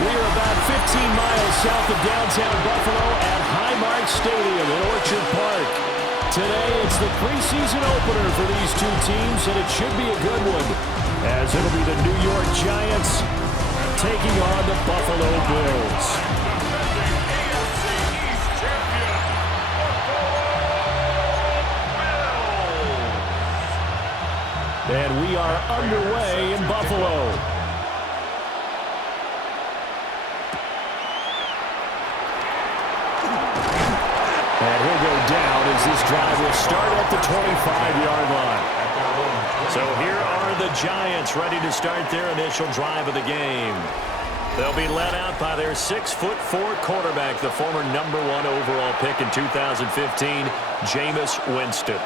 We are about 15 miles south of downtown Buffalo at Highmark Stadium in Orchard Park. Today, it's the preseason opener for these two teams, and it should be a good one, as it'll be the New York Giants taking on the Buffalo Bills. And we are underway in Buffalo. And he'll go down as this drive will start at the 25-yard line. So here are the Giants ready to start their initial drive of the game. They'll be led out by their 6'4" quarterback, the former #1 overall pick in 2015, Jameis Winston.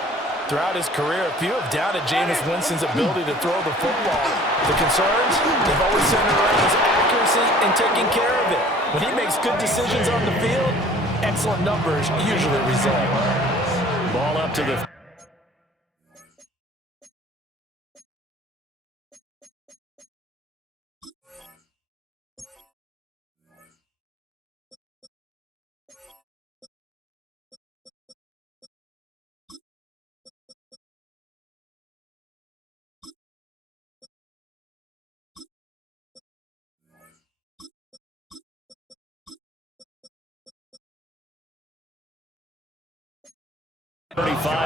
Throughout his career, few have doubted Jameis Winston's ability to throw the football. The concerns, they've always centered around his accuracy and taking care of it. When he makes good decisions on the field, excellent numbers usually result. Ball up to the...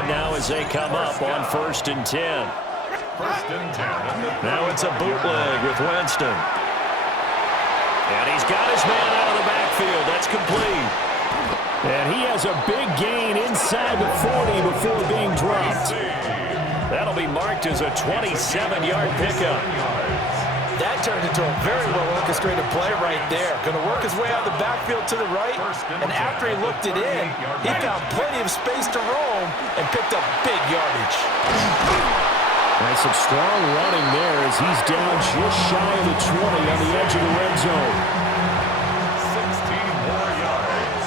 now as they come up on 1st and 10. Now it's a bootleg with Winston. And he's got his man out of the backfield. That's complete. And he has a big gain inside the 40 before being dropped. That'll be marked as a 27-yard pickup. That turned into a very well-orchestrated play right there. Going to work his way out of the backfield to the right, and after he looked it in, he found plenty of space to roam and picked up big yardage. Nice some strong running there as he's down just shy of the 20 on the edge of the red zone. 16 more yards.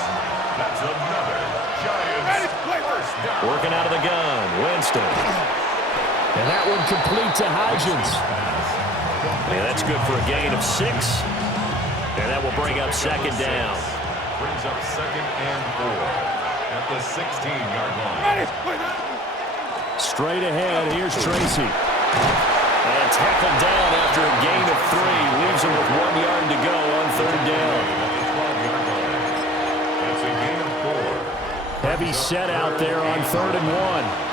That's another Giants first down. Working out of the gun, Winston. And that one complete to Hodgins. Yeah, that's good for a gain of 6. And that will bring up 2nd down. Brings up 2nd and 4 at the 16-yard line. Straight ahead, here's Tracy. And tackled down after a gain of 3. Leaves him with 1 yard to go on 3rd down. That's a gain of 4. Heavy set out there on 3rd and 1.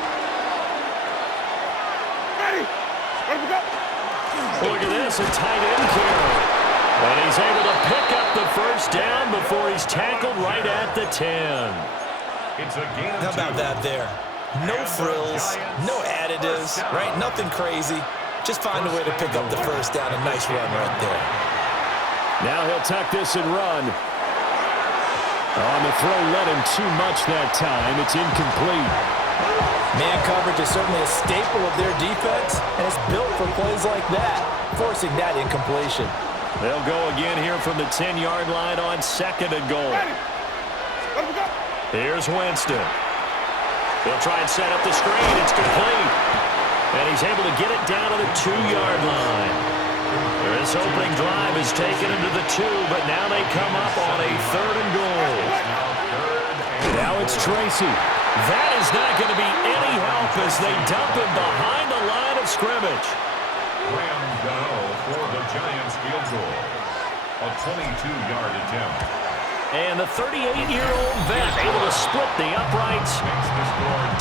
Look at this, a tight end carry. And he's able to pick up the 1st down before he's tackled right at the 10. It's a gain of 2. How about that there? No frills, no additives, right? Nothing crazy. Just find a way to pick up the 1st down. A nice run right there. Now he'll tuck this and run. On the throw, let him too much that time. It's incomplete. Man coverage is certainly a staple of their defense, and it's built for plays like that, forcing that incompletion. They'll go again here from the 10-yard line on 2nd and goal. Here's Winston. They'll try and set up the screen. It's complete. And he's able to get it down to the 2-yard line. This opening drive is taken into the 2, but now they come up on a 3rd and goal. Now it's Tracy. That is not going to be any help as they dump him behind the line of scrimmage. Graham Gano for the Giants field goal. A 22-yard attempt. And the 38-year-old vet able to split the uprights.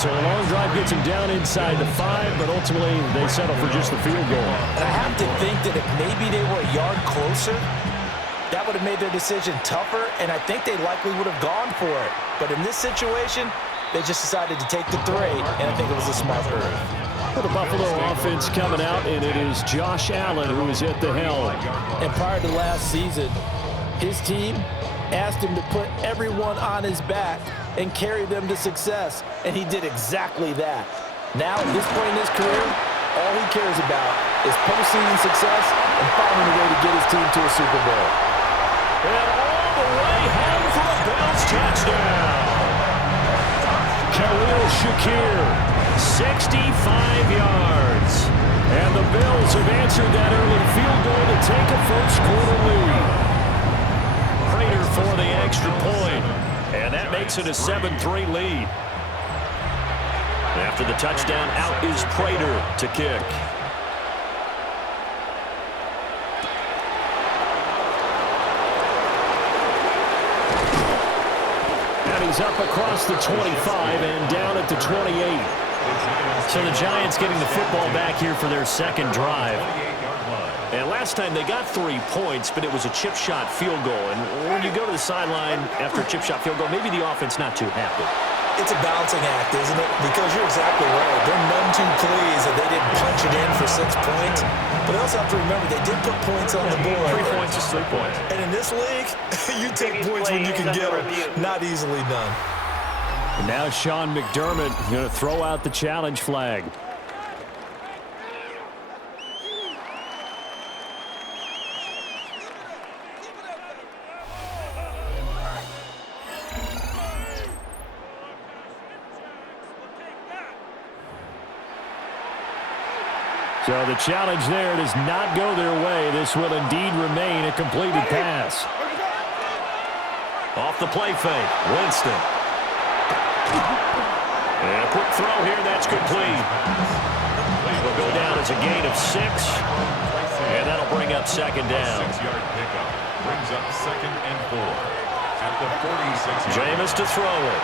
So a long drive gets him down inside the 5, but ultimately they settle for just the field goal. And I have to think that if maybe they were a yard closer, that would have made their decision tougher, and I think they likely would have gone for it. But in this situation, they just decided to take the 3, and I think it was a smart move. For the Buffalo offense coming out, and it is Josh Allen who is at the helm. And prior to last season, his team asked him to put everyone on his back and carry them to success, and he did exactly that. Now, at this point in his career, all he cares about is postseason success and finding a way to get his team to a Super Bowl. And all the way home for a Bills touchdown. Khalil Shakir, 65 yards. And the Bills have answered that early field goal to take a first quarter lead. extra point. And that makes it a 7-3 lead. After the touchdown, out is Prater to kick. And he's up across the 25 and down at the 28. So the Giants getting the football back here for their second drive. And last time they got 3 points, but it was a chip shot field goal. And when you go to the sideline after a chip shot field goal, maybe the offense not too happy. It's a balancing act, isn't it? Because you're exactly right. They're none too pleased that they didn't punch it in for 6 points. But they also have to remember they did put points on the board. 3 points is 3 points. And in this league, you take points when you can get them. Not easily done. And now Sean McDermott going to throw out the challenge flag. So the challenge there does not go their way. This will indeed remain a completed pass. Off the play fake, Winston. And a quick throw here, that's complete. Will go down as a gain of 6. And that'll bring up second down. 6-yard pickup brings up 2nd and 4 at the 46. Jameis to throw it.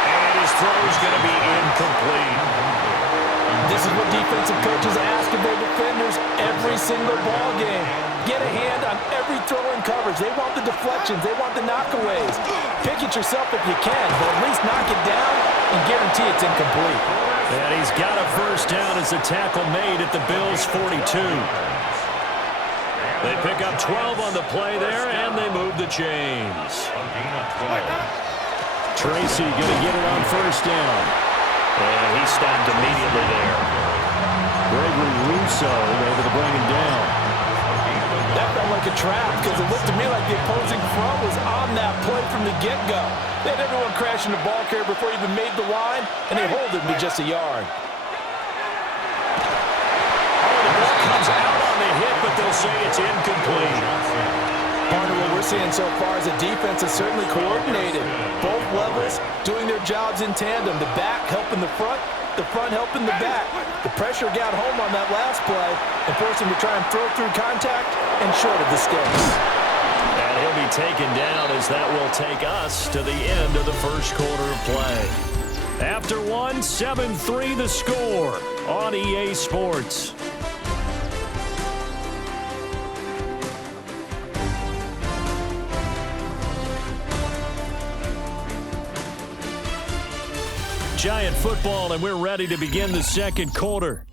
And his throw is going to be incomplete. This is what defensive coaches ask of their defenders every single ball game. Get a hand on every throw in coverage. They want the deflections. They want the knockaways. Pick it yourself if you can, but at least knock it down and guarantee it's incomplete. And he's got a first down as the tackle made at the Bills' 42. They pick up 12 on the play there, and they move the chains. Tracy going to get it on first down. And he stopped immediately there. Gregory Rousseau able to bring him down. That felt like a trap because it looked to me like the opposing front was on that play from the get-go. They had everyone crashing the ball carrier before he even made the line, and they hold him to just a yard. Oh, the ball comes out on the hit, but they'll say it's incomplete. Part of what we're seeing so far is the defense is certainly coordinated. Both levels doing their jobs in tandem. The back helping the front helping the back. The pressure got home on that last play and forced him to try and throw through contact and short of the sticks. And he'll be taken down as that will take us to the end of the first quarter of play. After 7-3 the score on EA Sports. Giant football, and we're ready to begin the second quarter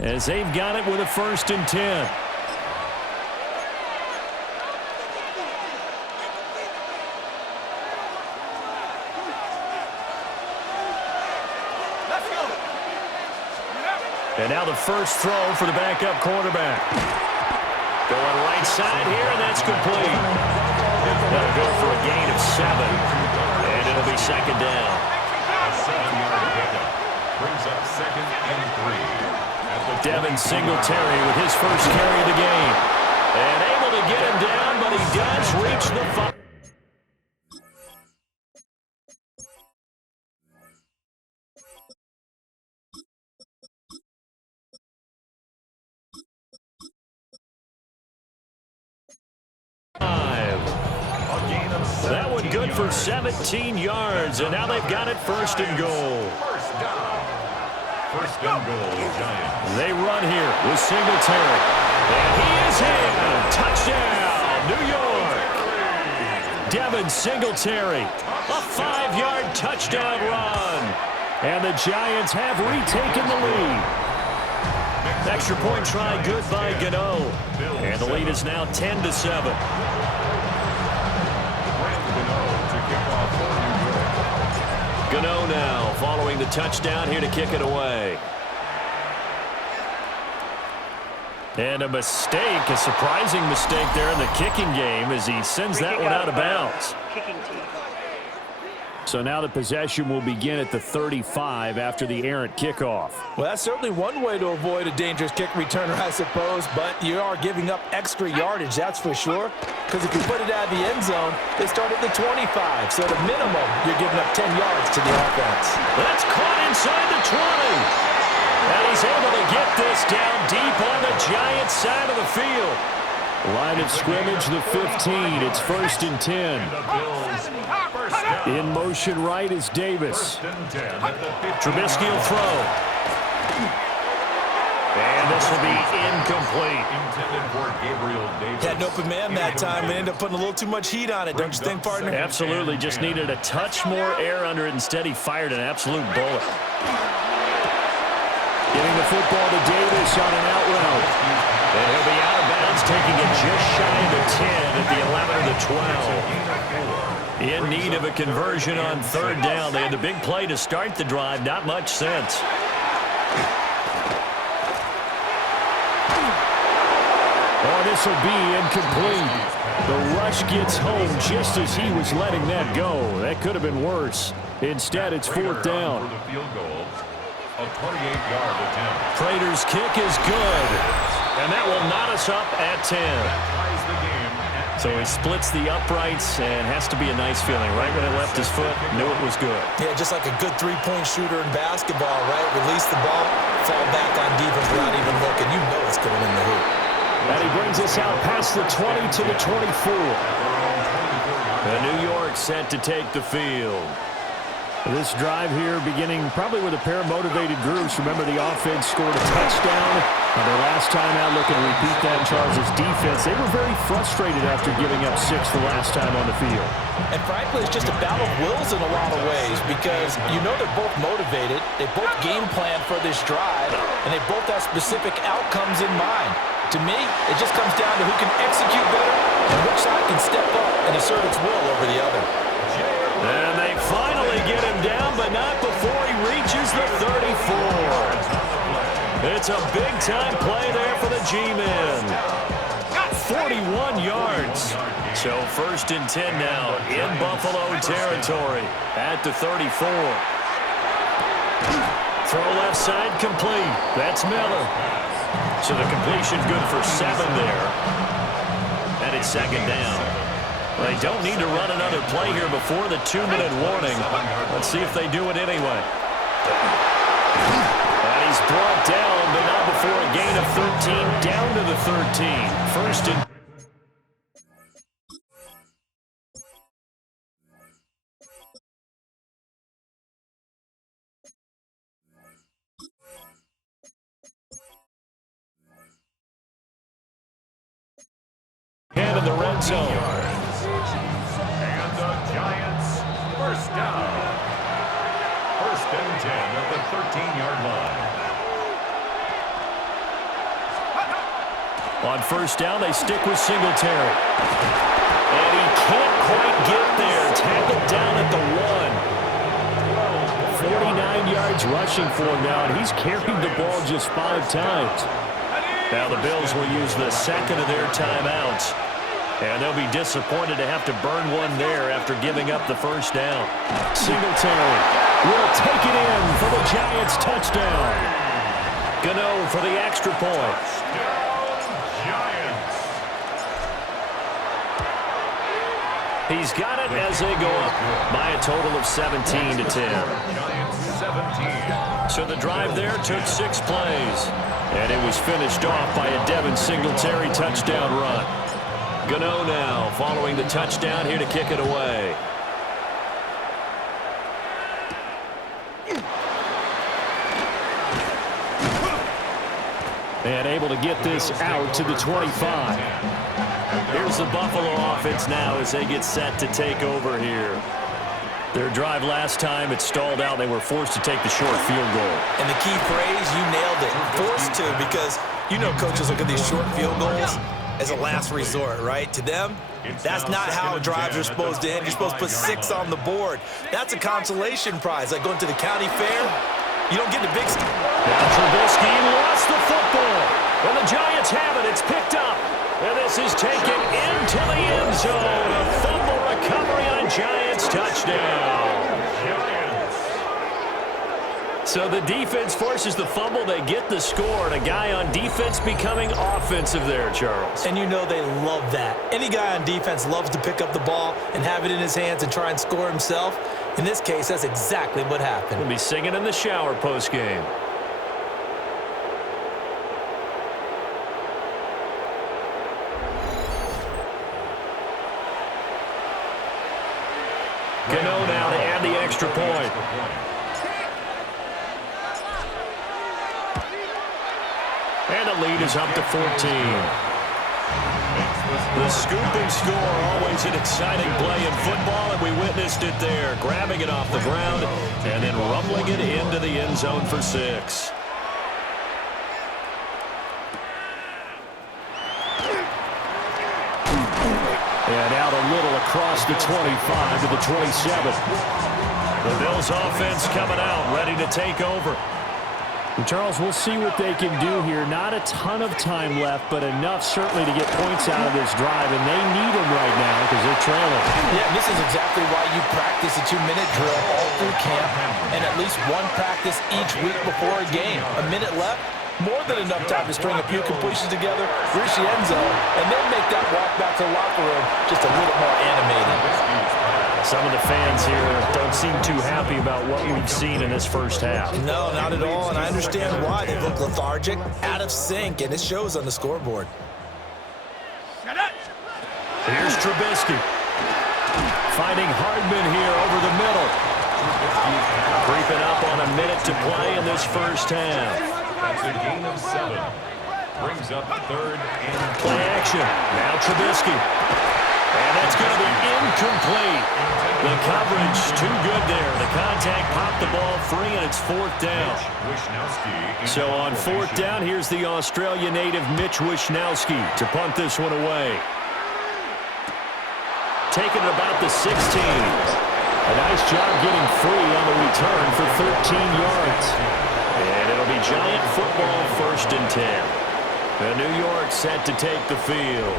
as they've got it with a 1st and 10. And now the first throw for the backup quarterback. Going right side here, and that's complete. That'll go for a gain of 7, and it'll be second down. 7-yard pickup brings up 2nd and 3. Devin Singletary with his first carry of the game. And able to get him down, but he does reach the 5. That one good for 17 yards, and now they've got it 1st and goal. First and goal, Giants. They run here with Singletary. And he is in. Touchdown, New York. Devin Singletary, a 5-yard touchdown run. And the Giants have retaken the lead. Extra point try good by Gano. And the lead is now 10-7. Gano now following the touchdown here to kick it away. And a mistake, a surprising mistake there in the kicking game as he sends that one out of bounds. So now the possession will begin at the 35 after the errant kickoff. Well, that's certainly one way to avoid a dangerous kick returner, I suppose, but you are giving up extra yardage, that's for sure, because if you put it out of the end zone, they start at the 25, so at a minimum, you're giving up 10 yards to the offense. That's caught inside the 20. And he's able to get this down deep on the Giants side of the field. Line of scrimmage, the 15. It's 1st and 10. In motion right is Davis. Trubisky will throw. And this will be incomplete. Had an open man that time and ended up putting a little too much heat on it, don't you think, partner? Absolutely. Just needed a touch more air under it. Instead, he fired an absolute bullet. Giving the football to Davis on an out route. And he'll be out of bounds, taking it just shy of the 10 at the 11 of the 12. In need of a conversion on 3rd down. They had the big play to start the drive. Not much sense. Oh, this will be incomplete. The rush gets home just as he was letting that go. That could have been worse. Instead, it's 4th down. A 28-yard attempt. Prater's kick is good. And that will knot us up at 10. So he splits the uprights and has to be a nice feeling. Right when it left his foot, knew it was good. Yeah, just like a good three-point shooter in basketball, right? Release the ball, fall back on defense without even looking. You know it's going in the hoop. And he brings us out past the 20 to the 24. And New York set to take the field. This drive here beginning probably with a pair of motivated groups. Remember, the offense scored a touchdown. And their last time out, looking to repeat that in Charles' defense. They were very frustrated after giving up 6 the last time on the field. And frankly, it's just a battle of wills in a lot of ways because you know they're both motivated. They both game plan for this drive, and they both have specific outcomes in mind. To me, it just comes down to who can execute better and which side can step up and assert its will over the other. And they finally get him down, but not before he reaches the 34. It's a big-time play there for the G-men. 41 yards. So 1st and 10 now in Buffalo territory at the 34. Throw left side complete. That's Miller. So the completion good for 7 there. And it's 2nd down. They don't need to run another play here before the 2-minute warning. Let's see if they do it anyway. And he's brought down, but not before a gain of 13, down to the 13. 1st and... And in the red zone. And the Giants, 1st down. 1st and 10 at the 13-yard line. On 1st down, they stick with Singletary. And he can't quite get there. Tackled down at the 1. 49 yards rushing for him now, and he's carried the ball just 5 times. Now the Bills will use the 2nd of their timeouts. And they'll be disappointed to have to burn one there after giving up the 1st down. Singletary will take it in for the Giants touchdown. Gano for the extra point. Giants. He's got it as they go up by a total of 17 to 10. Giants 17. So the drive there took 6 plays. And it was finished off by a Devin Singletary touchdown run. Gano now following the touchdown here to kick it away. And able to get this out to the 25. Here's the Buffalo offense now as they get set to take over here. Their drive last time, it stalled out. They were forced to take the short field goal. And the key phrase, you nailed it. Forced to, because you know coaches look at these short field goals as a last resort, right? To them, that's not how drives are supposed to end. You're supposed to put 6 on the board. That's a consolation prize. Like going to the county fair, you don't get the big stuff. Now Trubisky lost the football. Well, the Giants have it. It's picked up. And this is taken into the end zone. A fumble recovery on Giants touchdown. So the defense forces the fumble. They get the score, and a guy on defense becoming offensive there, Charles. And you know they love that. Any guy on defense loves to pick up the ball and have it in his hands and try and score himself. In this case, that's exactly what happened. We'll be singing in the shower post-game. Cano now to add the extra point. And the lead is up to 14. The scooping score, always an exciting play in football, and we witnessed it there. Grabbing it off the ground and then rumbling it into the end zone for 6. And out a little across the 25 to the 27. The Bills offense coming out, ready to take over. Charles, we'll see what they can do here. Not a ton of time left, but enough certainly to get points out of this drive, and they need them right now because they're trailing. Yeah, this is exactly why you practice a 2-minute drill all through camp and at least one practice each week before a game. A minute left, more than enough time to string a few completions together, reach the end zone, and then make that walk back to the locker room just a little more animated. Some of the fans here don't seem too happy about what we've seen in this first half. No, not at all, and I understand why. They look lethargic, out of sync, and it shows on the scoreboard. Here's Trubisky. Finding Hardman here over the middle. Creeping up on a minute to play in this first half. That's a gain of 7. Brings up 3rd and Play action. Now Trubisky. And that's going to be incomplete. The coverage too good there. The contact popped the ball free, and it's 4th down. So on 4th down, here's the Australia native Mitch Wishnowsky to punt this one away. Taking it about the 16. A nice job getting free on the return for 13 yards. And it'll be Giant football 1st and 10. And New York set to take the field.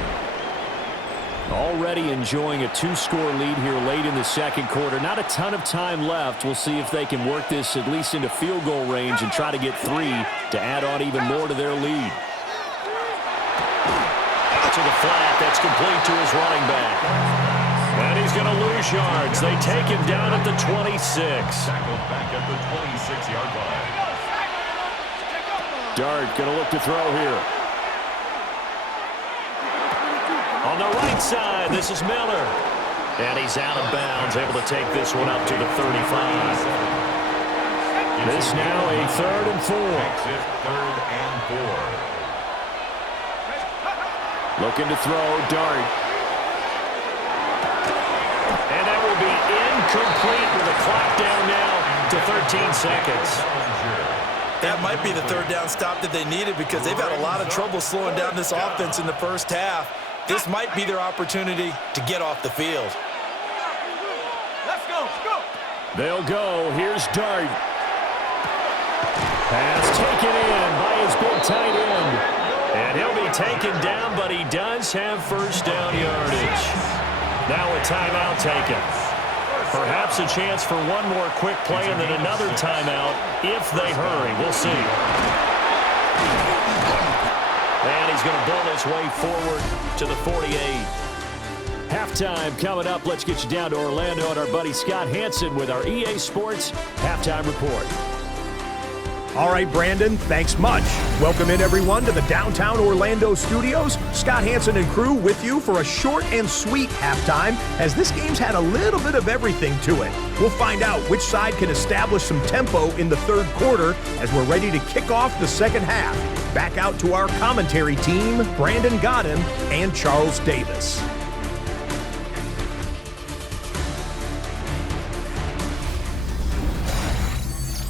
Already enjoying a 2-score lead here late in the second quarter. Not a ton of time left. We'll see if they can work this at least into field goal range and try to get 3 to add on even more to their lead. Out to the flat. That's complete to his running back. And he's going to lose yards. They take him down at the 26. Tackled back at the 26-yard line. Dart going to look to throw here. On the right side, this is Miller. And he's out of bounds, able to take this one up to the 35. This now a 3rd and 4. Exit 3rd and 4. Looking to throw, Dart. And that will be incomplete with the clock down now to 13 seconds. That might be the 3rd down stop that they needed because they've had a lot of trouble slowing down this offense in the first half. This might be their opportunity to get off the field. Let's go, go. They'll go. Here's Dart. Pass taken in by his big tight end. And he'll be taken down, but he does have 1st down yardage. Now a timeout taken. Perhaps a chance for one more quick play and then another timeout if they hurry. We'll see. And he's going to bull his way forward to the 48. Halftime coming up. Let's get you down to Orlando and our buddy Scott Hansen with our EA Sports Halftime Report. All right, Brandon, thanks much. Welcome in, everyone, to the downtown Orlando studios. Scott Hansen and crew with you for a short and sweet halftime, as this game's had a little bit of everything to it. We'll find out which side can establish some tempo in the 3rd quarter as we're ready to kick off the second half. Back out to our commentary team, Brandon Godden and Charles Davis.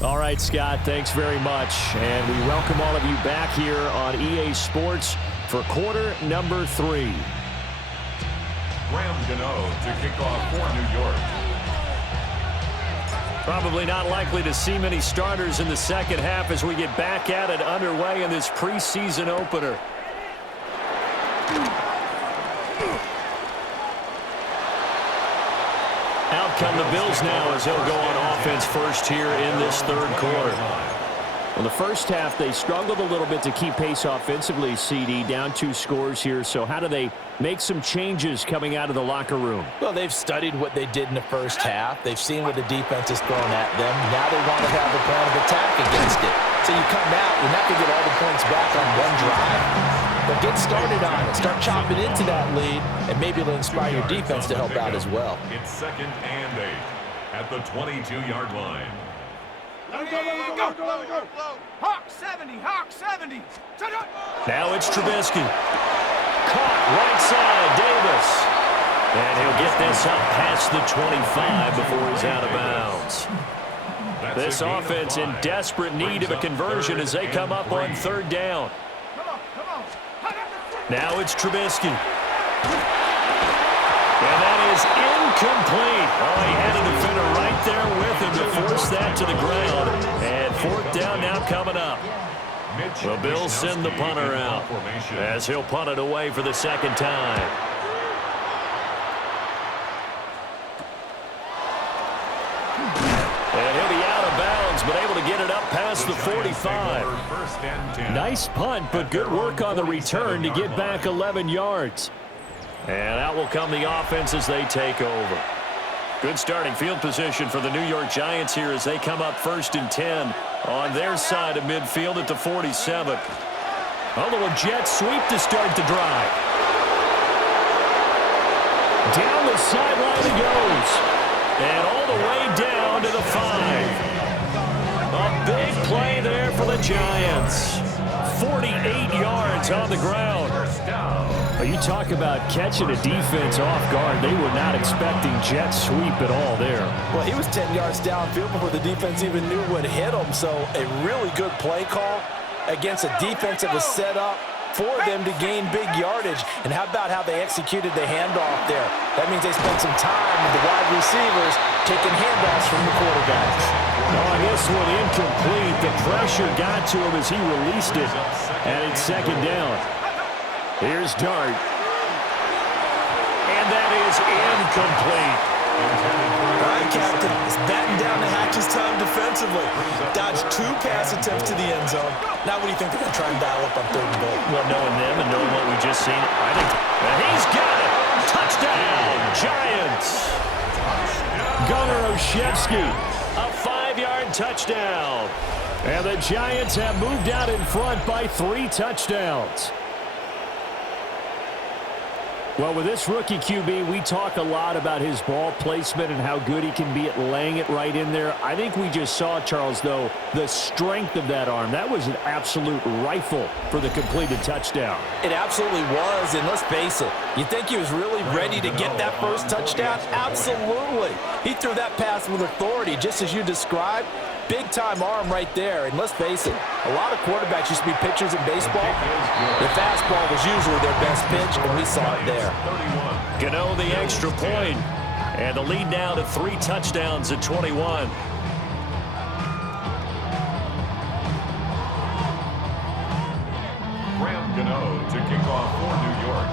All right, Scott, thanks very much. And we welcome all of you back here on EA Sports for quarter number 3. Graham Gano to kick off for New York. Probably not likely to see many starters in the second half as we get back at it underway in this preseason opener. Out on the Bills now as they'll go on offense first here in this third quarter. Well, the first half, they struggled a little bit to keep pace offensively, CD, down 2 scores here. So how do they make some changes coming out of the locker room? Well, they've studied what they did in the first half. They've seen what the defense has thrown at them. Now they want to have a plan of attack against it. So you come out, you're not going to get all the points back on one drive. But get started on it. Start chopping into that lead, and maybe it'll inspire your defense to help out as well. It's 2nd and 8 at the 22-yard line. Go, go, go, go. Hawk 70, Hawk 70. Now it's Trubisky. Caught right side, Davis. And he'll get this up past the 25 before he's out of bounds. This offense in desperate need of a conversion as they come up on 3rd down. Now it's Trubisky. And that is incomplete. Oh, he had a defender right there with him to force that to the ground. And 4th down now coming up. The Bills send the punter out as he'll punt it away for the 2nd time. And he'll be out of bounds, but able to get it up past the 45. Nice punt, but good work on the return to get back 11 yards. And out will come the offense as they take over. Good starting field position for the New York Giants here as they come up 1st and 10 on their side of midfield at the 47. A little jet sweep to start the drive. Down the sideline he goes. And all the way down to the 5. A big play there for the Giants. 48 yards on the ground. You talk about catching a defense off guard. They were not expecting jet sweep at all there. Well, he was 10 yards downfield before the defense even knew what hit him. So a really good play call against a defense that was set up for them to gain big yardage. And how about how they executed the handoff there? That means they spent some time with the wide receivers taking handoffs from the quarterbacks. On this one, incomplete. The pressure got to him as he released it. And it's 2nd down. Here's Dart. And that is incomplete. All right, Captain. It's batten down the hatches time defensively. Dodged 2 pass attempts to the end zone. Now what do you think they're going to try and dial up on 3rd and goal? Well, knowing them and knowing what we just seen, I think he's got it. Touchdown, Giants. Gunnar Olszewski. A 5-yard touchdown. And the Giants have moved out in front by 3 touchdowns. Well, with this rookie QB, we talk a lot about his ball placement and how good he can be at laying it right in there. I think we just saw, Charles, though, the strength of that arm. That was an absolute rifle for the completed touchdown. It absolutely was, and let's face it, you think he was really ready to get that first touchdown? Absolutely. He threw that pass with authority, just as you described. Big-time arm right there, and let's face it, a lot of quarterbacks used to be pitchers in baseball. The fastball was usually their best pitch, and we saw it there. Gano the extra point, and the lead now to 3 touchdowns at 21. Graham Gano to kick off for New York.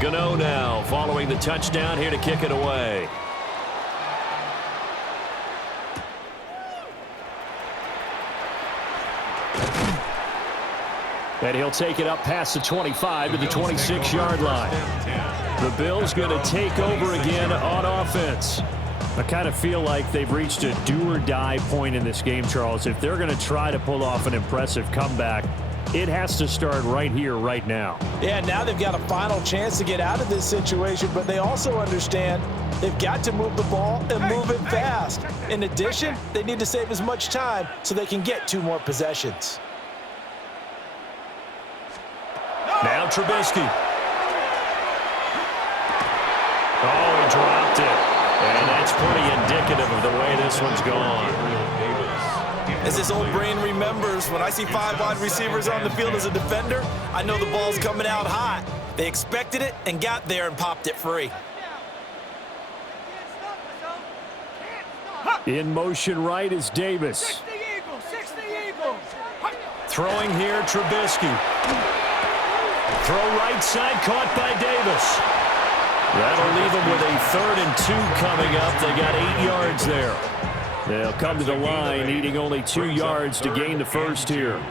Gano now following the touchdown here to kick it away. And he'll take it up past the 25 to the 26-yard line. The Bills going to take over again on offense. I kind of feel like they've reached a do-or-die point in this game, Charles. If they're going to try to pull off an impressive comeback, it has to start right here, right now. Yeah, now they've got a final chance to get out of this situation, but they also understand they've got to move the ball and move it fast. In addition, they need to save as much time so they can get 2 more possessions. Now Trubisky. Oh, he dropped it. And that's pretty indicative of the way this one's gone. As this old brain remembers, when I see 5 wide receivers on the field as a defender, I know the ball's coming out hot. They expected it and got there and popped it free. In motion right is Davis. throwing here, Trubisky. Throw right side, caught by Davis. That'll leave them with a 3rd and 2 coming up. They got 8 yards there. They'll come to the line, needing only 2 yards to gain the first here.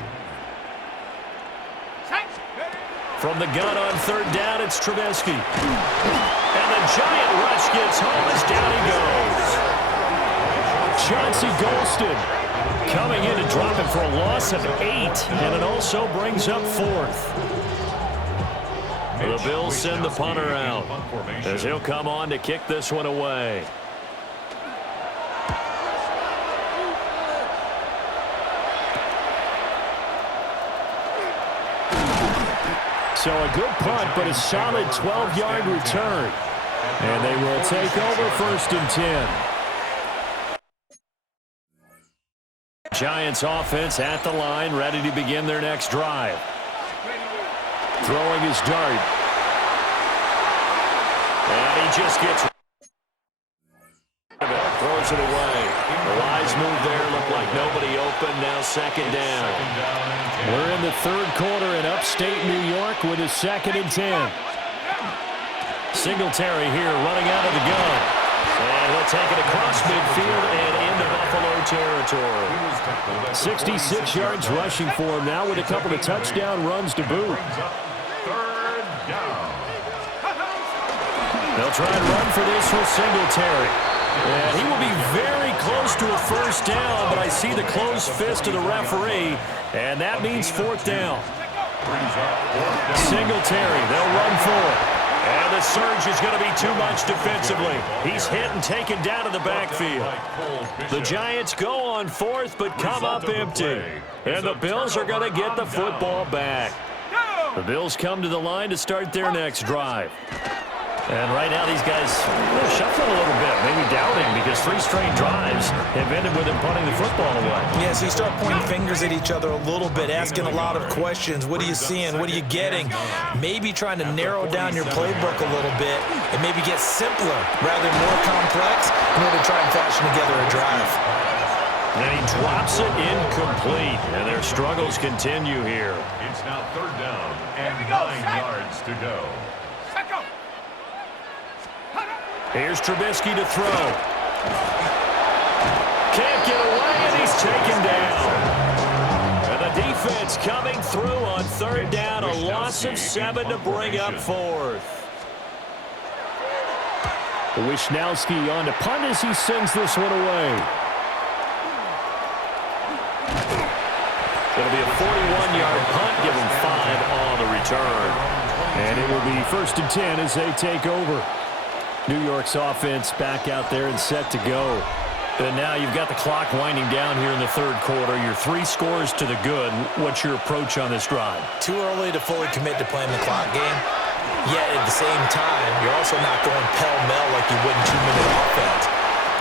From the gun on 3rd down, it's Trubisky. And the giant rush gets home as down he goes. Chauncey Golston coming in to drop him for a loss of 8, and it also brings up 4th. The Bills send the punter out as he'll come on to kick this one away. So a good punt, but a solid 12-yard return. And they will take over 1st and 10. Giants offense at the line, ready to begin their next drive. Throwing his dart. And he just gets... Throws it away. The wise move there. Looked like nobody open. Now 2nd down. We're in the 3rd quarter in upstate New York with a 2nd and 10. Singletary here running out of the gun. And he'll take it across midfield and into Buffalo territory. 66 yards rushing for him now with a couple of touchdown runs to boot. They'll try and run for this with Singletary. And he will be very close to a 1st down, but I see the closed fist of the referee, and that means 4th down. Singletary, they'll run for it. And the surge is going to be too much defensively. He's hit and taken down to the backfield. The Giants go on 4th, but come up empty. And the Bills are going to get the football back. The Bills come to the line to start their next drive. And right now these guys shuffling a little bit, maybe doubting, because 3 straight drives have ended with them punting the football away. Yeah, so you start pointing fingers at each other a little bit, asking a lot of questions. What are you seeing? What are you getting? Maybe trying to narrow down your playbook a little bit and maybe get simpler rather than more complex in order to try and fashion together a drive. And he drops it incomplete, and their struggles continue here. It's now 3rd down and 9 yards to go. Here's Trubisky to throw. Can't get away, and he's taken down. And the defense coming through on 3rd down, a loss of 7 to bring up 4th. Wishnowski on to punt as he sends this one away. It'll be a 41-yard punt, give him 5 on the return. And it will be 1st and 10 as they take over. New York's offense back out there and set to go. And now you've got the clock winding down here in the 3rd quarter. You're 3 scores to the good. What's your approach on this drive? Too early to fully commit to playing the clock game. Yet at the same time, you're also not going pell-mell like you would in 2-minute offense.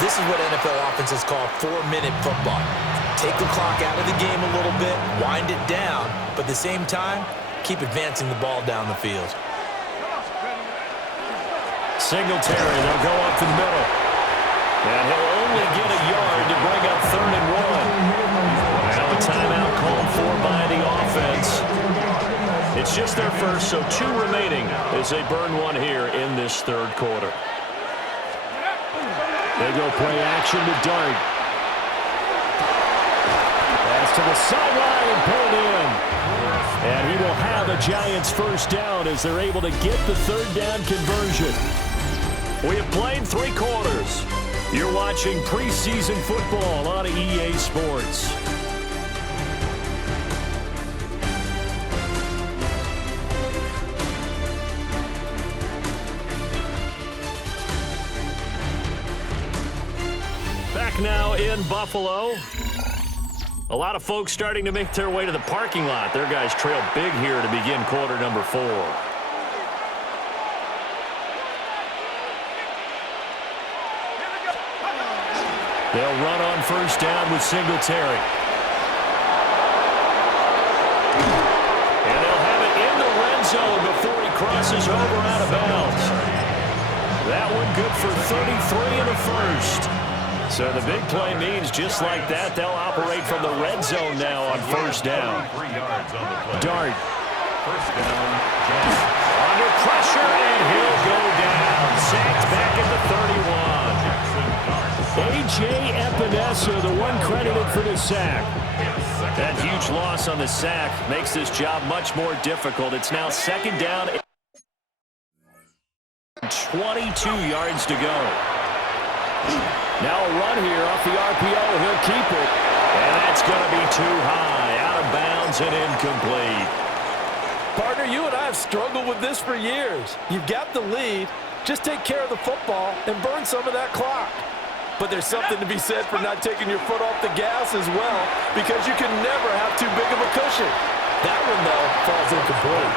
This is what NFL offenses call 4-minute football. Take the clock out of the game a little bit, wind it down, but at the same time, keep advancing the ball down the field. Singletary, they'll go up the middle. And he'll only get a yard to bring up 3rd and 1. Now a timeout called for by the offense. It's just their first, so 2 remaining as they burn 1 here in this 3rd quarter. They go play action with Dart. Pass to the sideline and pulled in. And he will have a Giants 1st down as they're able to get the 3rd down conversion. We have played 3 quarters. You're watching preseason football on EA Sports. Back now in Buffalo. A lot of folks starting to make their way to the parking lot. Their guys trail big here to begin quarter number 4. They'll run on 1st down with Singletary. And they'll have it in the red zone before he crosses over out of bounds. That one good for 33 in the 1st. So the big play means just like that, they'll operate from the red zone now on first down. Dart. First down, Under pressure, and he'll go down. Sacked back at the 31. A.J. Epinesa, the one credited for the sack. That huge loss on the sack makes this job much more difficult. It's now second down. 22 yards to go. Now a run here off the RPO. He'll keep it. And that's going to be too high. Out of bounds and incomplete. Partner, you and I have struggled with this for years. You've got the lead. Just take care of the football and burn some of that clock. But there's something to be said for not taking your foot off the gas as well, because you can never have too big of a cushion. That one, though, falls incomplete.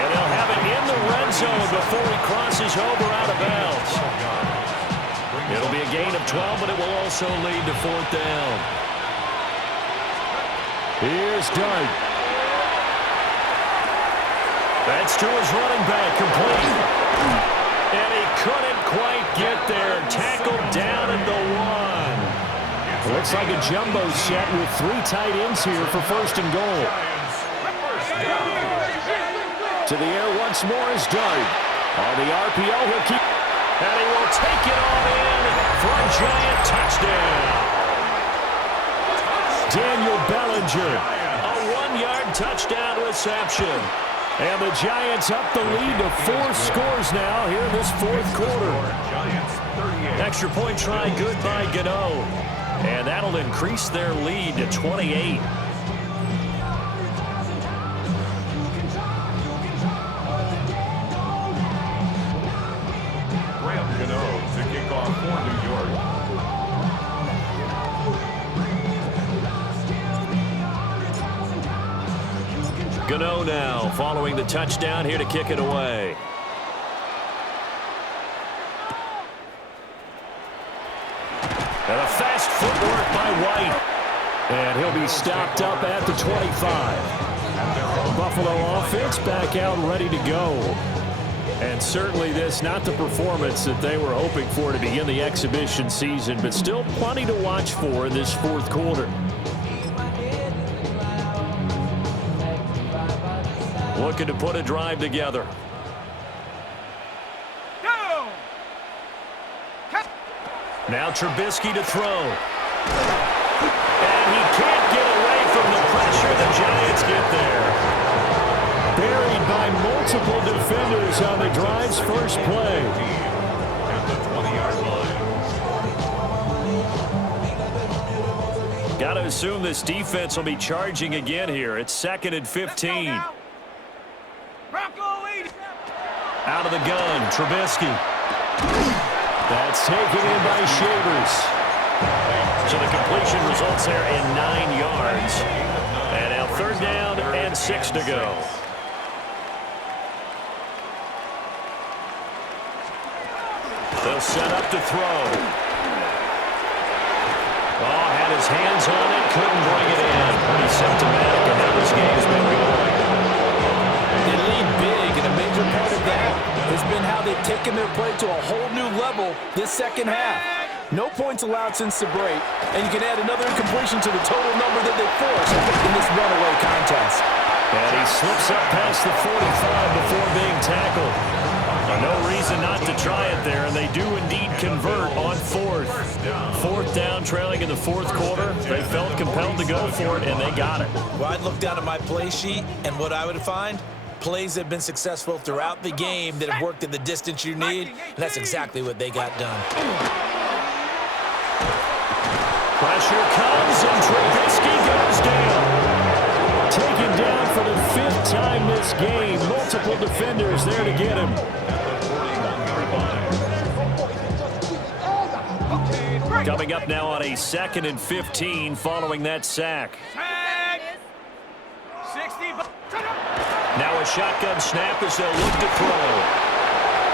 And they'll have it in the red zone before he crosses over out of bounds. It'll be a gain of 12, but it will also lead to fourth down. Here's Dart. That's to his running back, complete. And he couldn't quite get there. Tackled down at the 1. Looks like a jumbo set with 3 tight ends here for first and goal. To the air once more is Dart. On the RPO, he'll keep. And he will take it all in for a giant touchdown. Daniel Bellinger, a 1-yard touchdown reception. And the Giants up the lead to 4 scores now here in this fourth quarter. Extra point try good by Gano. And that'll increase their lead to 28. to kick off for New York. Gano now following the touchdown here to kick it away. And a fast footwork by White. And he'll be stopped up at the 25. Buffalo offense back out ready to go. And certainly this not the performance that they were hoping for to begin the exhibition season, but still plenty to watch for in this fourth quarter. Looking to put a drive together. Go! Now Trubisky to throw. And he can't get away from the pressure. The Giants get there. Buried by multiple defenders on the drive's first play. At the 20-yard line. Got to assume this defense will be charging again here. It's 2nd and 15. Out of the gun, Trubisky. That's taken in by Shavers. So the completion results there in 9 yards. And now 3rd down and 6 to go. They'll set up to throw. Oh, had his hands on it, couldn't bring it in. Pretty symptomatic of how this game's been going. They lead big, and a major part of that has been how they've taken their play to a whole new level this second half. No points allowed since the break, and you can add another incompletion to the total number that they forced in this runaway contest. And he slips up past the 45 before being tackled. No reason not to try it there, and they do indeed convert on 4th. 4th down, trailing in the 4th quarter. They felt compelled to go for it, and they got it. Well, I'd look down at my play sheet, and what I would find, plays that have been successful throughout the game that have worked in the distance you need, and that's exactly what they got done. Pressure comes, and Trubisky goes down. Taken down for the 5th time this game. Multiple defenders there to get him. Coming up now on a 2nd and 15 following that sack. Now a shotgun snap as they'll look to throw.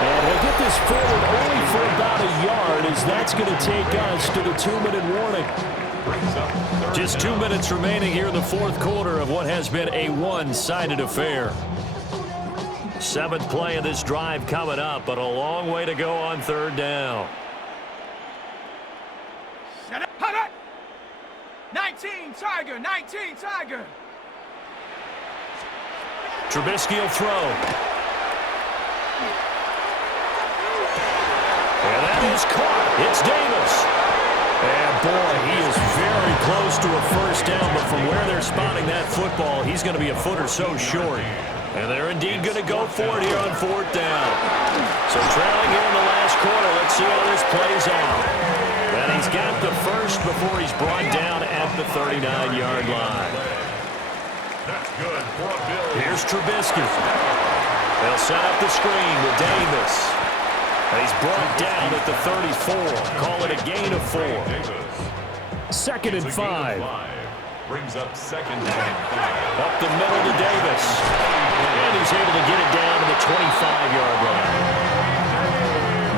And he'll get this forward only for about a yard, as that's going to take us to the 2-minute warning. Just 2 minutes remaining here in the 4th quarter of what has been a one-sided affair. 7th play of this drive coming up, but a long way to go on 3rd down. Hut up! 19 Tiger, 19 Tiger. Trubisky will throw. And that is caught. It's Davis. And boy, he is very close to a first down, but from where they're spotting that football, he's going to be a foot or so short. And they're indeed going to go for it here on fourth down. So trailing here in the last quarter, let's see how this plays out. And he's got the first before he's brought down at the 39-yard line. That's good for a Bill. Here's Trubisky. They'll set up the screen with Davis. And he's brought down at the 34. Call it a gain of 4. Second and 5. Brings up second and 5. Up the middle to Davis. And he's able to get it down to the 25-yard line.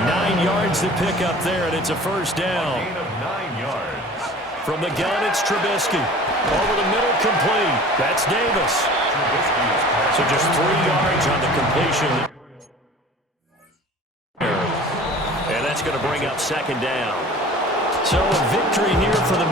9 yards to pick up there, and it's a first down. Gain of 9 yards. From the gun, it's Trubisky. Over the middle, complete. That's Davis. So just 3 yards on the completion. And that's going to bring up second down. So a victory here for the